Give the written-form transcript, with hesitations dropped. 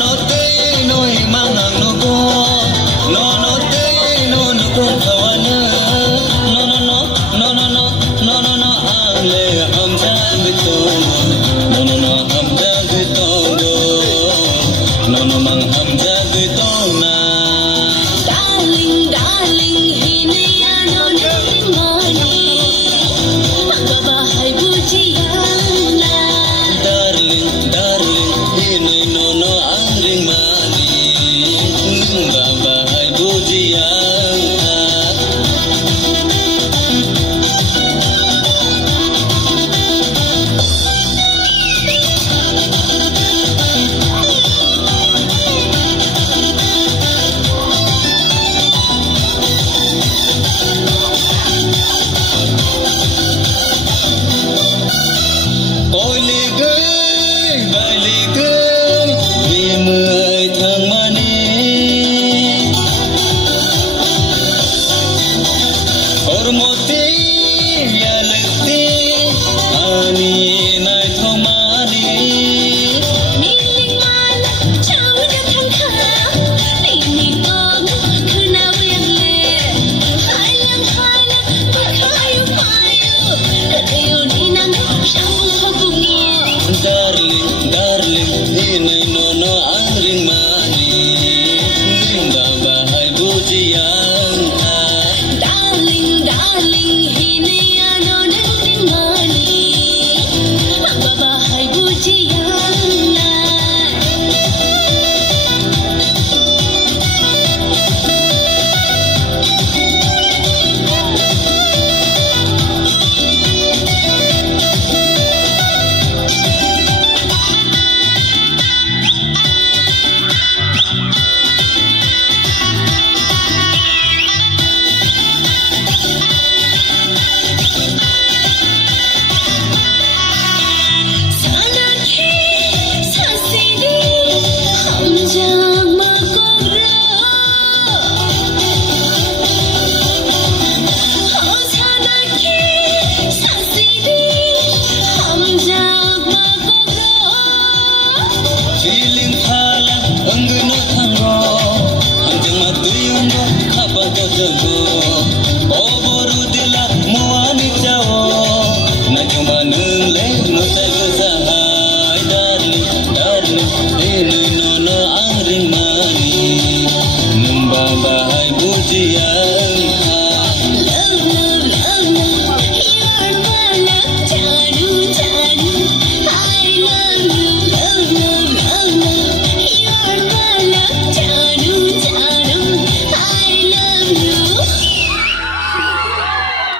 no te no manang no ko no te no ko kawana no ang le am ja bito no am ja bito no mang am ja bito na darling hinaya no nating mani magbabahay bujiana darling hinay no ang ring mani babahay bujian Ôi lì gơi, bài lì gơi, vì 10 tháng mani. Hormoti, ya lekti, ani nai thong mani. niling mala chau na thang kha ni kong khu na wiang le hai lang ba khayu kayo ni nang chau ha bung mo Darling, hinay no